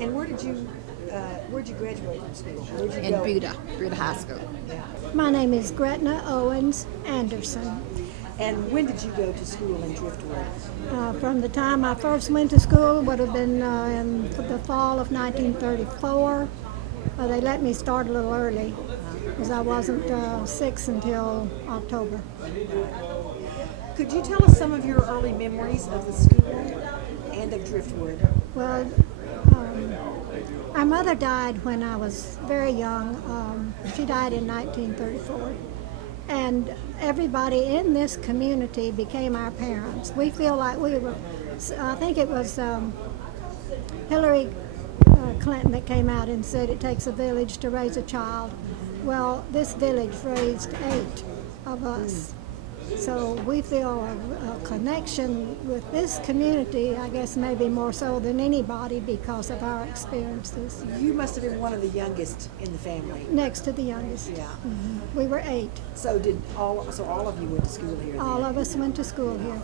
And where'd you graduate from school? Where'd you In go? Buda High School. Yeah. My name is Gretna Owens Anderson. And when did you go to school in Driftwood? From the time I first went to school would have been in the fall of 1934. They let me start a little early because I wasn't 6 until October. Could you tell us some of your early memories of the school and of Driftwood? Well, our mother died when I was very young. She died in 1934. And everybody in this community became our parents. We feel like we were, I think it was Hillary Clinton that came out and said it takes a village to raise a child. Well, this village raised 8 of us. So we feel a connection with this community, I guess maybe more so than anybody because of our experiences. You must have been one of the youngest in the family. Next to the youngest. Yeah. We were 8. So all of you went to school here then? All of us went to school here.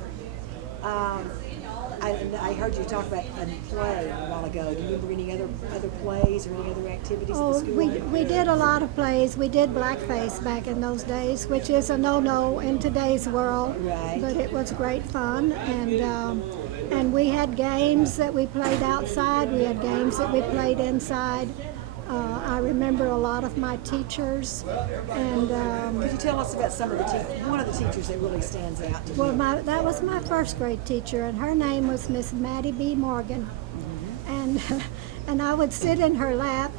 I heard you talk about a play a while ago. Do you remember any other plays or any other activities at the Oh, school? we did a lot of plays. We did blackface back in those days, which is a no-no in today's world. Right. But it was great fun, and we had games that we played outside. We had games that we played inside. I remember a lot of my teachers, and Could you tell us about some of one of the teachers that really stands out to well, you? that was my first grade teacher, and her name was Miss Maddie B. Morgan, and and I would sit in her lap,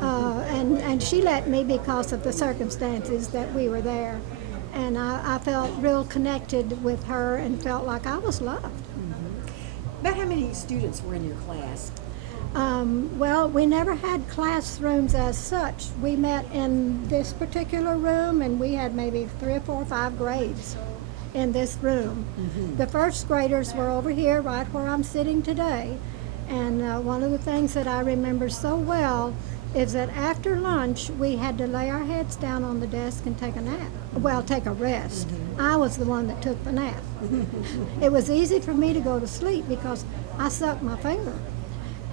and she let me because of the circumstances that we were there, and I felt real connected with her and felt like I was loved. About how many students were in your class? Well, we never had classrooms as such. We met in this particular room, and we had maybe 3 or 4 or 5 grades in this room. The first graders were over here, right where I'm sitting today. And one of the things that I remember so well is that after lunch, we had to lay our heads down on the desk and take a nap. Well, take a rest. I was the one that took the nap. It was easy for me to go to sleep because I sucked my finger.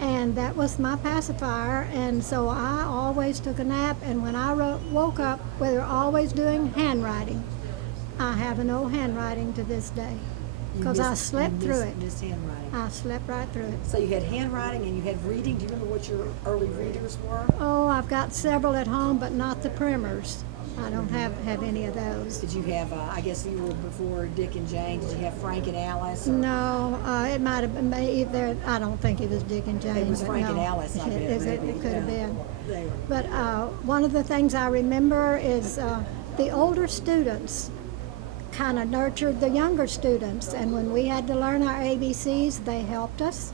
And that was my pacifier, and so I always took a nap, and when I woke up, we were always doing handwriting. I have no handwriting to this day, because I slept through it. Missed handwriting. I slept right through it. So you had handwriting and you had reading. Do you remember what your early readers were? Oh, I've got several at home, but not the primers. I don't have any of those. Did you have, I guess you were before Dick and Jane, did you have Frank and Alice? Or? No, it might have been either. I don't think it was Dick and Jane. It was but Frank no. and Alice, I bet. It could have been. They were. But one of the things I remember is the older students kind of nurtured the younger students, and when we had to learn our ABCs, they helped us.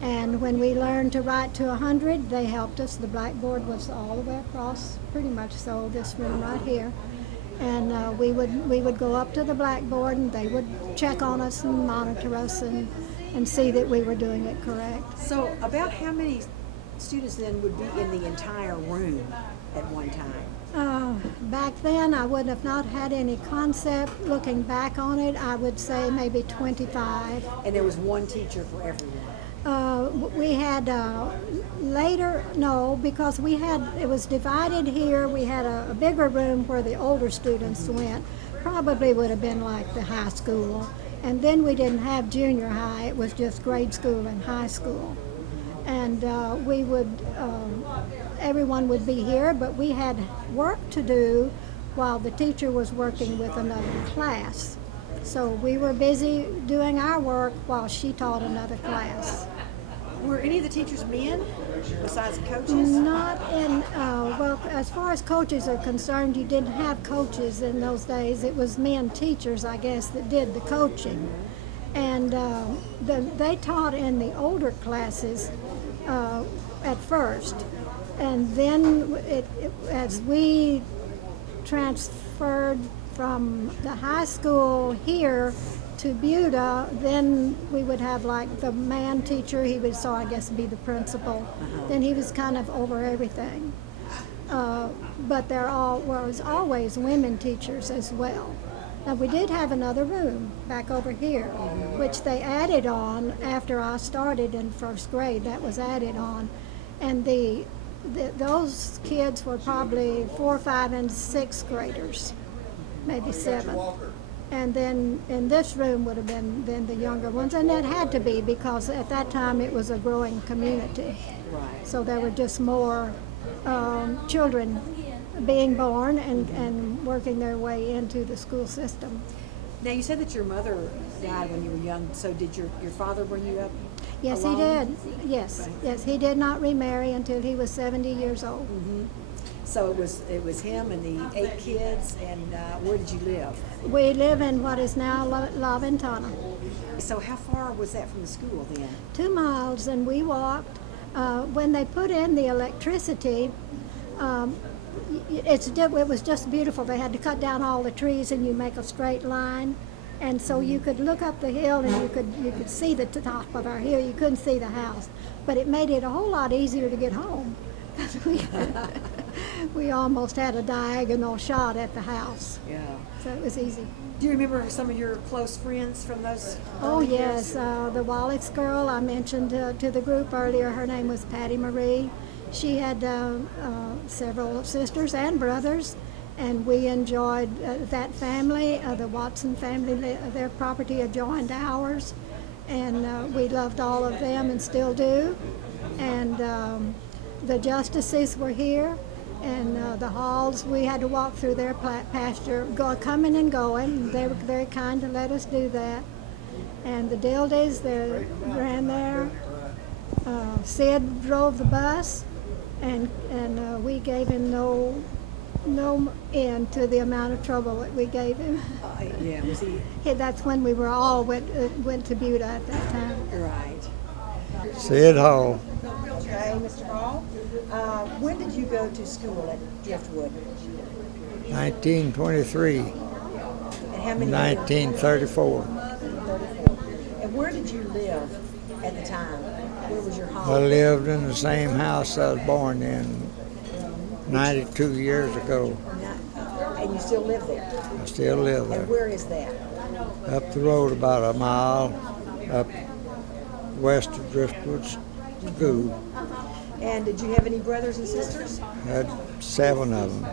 And when we learned to write to 100, they helped us. The blackboard was all the way across, pretty much so, this room right here. And we would go up to the blackboard, and they would check on us and monitor us and see that we were doing it correct. So about how many students then would be in the entire room at one time? Back then, I would have not had any concept. Looking back on it, I would say maybe 25. And there was one teacher for everyone? We had later, no, because it was divided here. We had a bigger room where the older students went. Probably would have been like the high school. And then we didn't have junior high. It was just grade school and high school. And everyone would be here, but we had work to do while the teacher was working with another class. So we were busy doing our work while she taught another class. Were any of the teachers men besides coaches? Not in, well, as far as coaches are concerned, you didn't have coaches in those days. It was men teachers, I guess, that did the coaching. And they taught in the older classes at first. And then as we transferred from the high school here to Buda, then we would have like the man teacher. He would, so I guess, be the principal. Then he was kind of over everything. But there was always women teachers as well. Now we did have another room back over here, which they added on after I started in first grade. That was added on. and those kids were probably 4, 5, and 6th graders, maybe 7. And then in this room would have been then the younger ones, and that had to be because at that time it was a growing community. Right. So there were just more children being born and working their way into the school system. Now, you said that your mother died when you were young, so did your father bring you up? Yes, alone? he did. Yes, yes, he did not remarry until he was 70 years old. Mm-hmm. So it was him and the 8 kids, and where did you live? We live in what is now La Ventana. So how far was that from the school then? 2 miles, and we walked. When they put in the electricity, it was just beautiful. They had to cut down all the trees, and you make a straight line, and so you could look up the hill, and you could see the top of our hill. You couldn't see the house, but it made it a whole lot easier to get home. We almost had a diagonal shot at the house, Yeah. so it was easy. Do you remember some of your close friends from those? Oh early yes, years? the Wallace girl I mentioned to the group earlier. Her name was Patty Marie. She had several sisters and brothers, and we enjoyed that family. The Watson family, their property adjoined ours, and we loved all of them and still do. And the Justices were here, and the Halls, we had to walk through their pasture, coming and going. They were very kind to let us do that. And the Dildays, they ran there. Sid drove the bus, and we gave him no end to the amount of trouble that we gave him. Yeah, was he? That's when we were all went to Buda at that time. Right. Sid Hall, Okay, Mr. Hall. When did you go to school at Driftwood? 1923, And how many? 1934. 34. And where did you live at the time? Where was your home? I lived in the same house I was born in 92 years ago. And you still live there? I still live And there. where is that? Up the road about a mile, up west of Driftwood School. And did you have any brothers and sisters? Had 7 of them.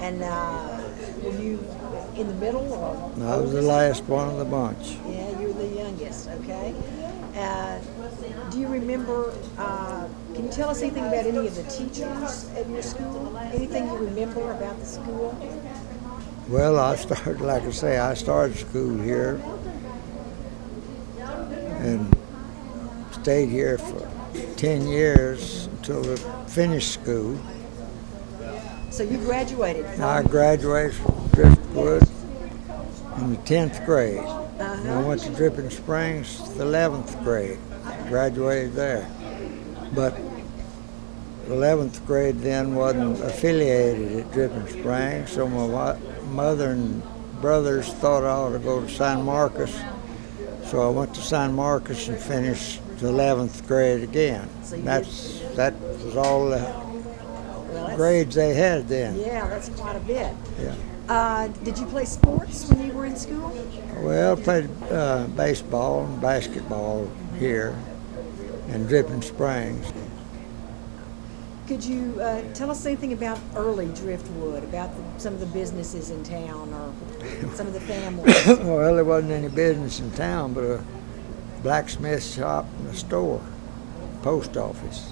And were you in the middle or? I was the last one of the bunch. Yeah, you were the youngest, okay. Do you remember, can you tell us anything about any of the teachers at your school? Anything you remember about the school? Well, I started, like I say, I started school here and stayed here for 10 years until I finished school. So you graduated from? I graduated from Driftwood in the 10th grade. And I went to Dripping Springs the 11th grade. Graduated there. But the 11th grade then wasn't affiliated at Dripping Springs, so my mother and brothers thought I ought to go to San Marcos. So I went to San Marcos and finished the 11th grade again. So That was all the grades they had then. Yeah, that's quite a bit. Yeah. Did you play sports when you were in school? Well, played baseball and basketball here in Dripping Springs. Could you tell us anything about early Driftwood, about some of the businesses in town or some of the families? Well, there wasn't any business in town but a blacksmith shop and a store, post office.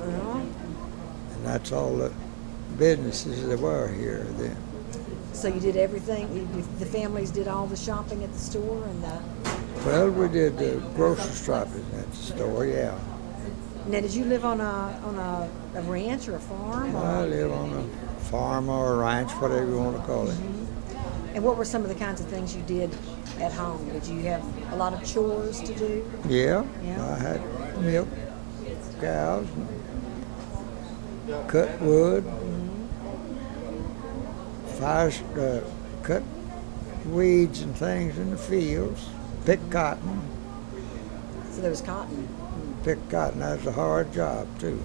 Uh-huh. And that's all the businesses there were here then. So you did everything? The families did all the shopping at the store and Well, we did the grocery shopping at the store, yeah. Now, did you live on a ranch or a farm? I live on a farm or a ranch, whatever you want to call it. And what were some of the kinds of things you did at home? Did you have a lot of chores to do? Yeah, Yeah. I had milk cows, and cut wood, cut weeds and things in the fields, pick cotton. So there was cotton. Pick cotton, that's a hard job too.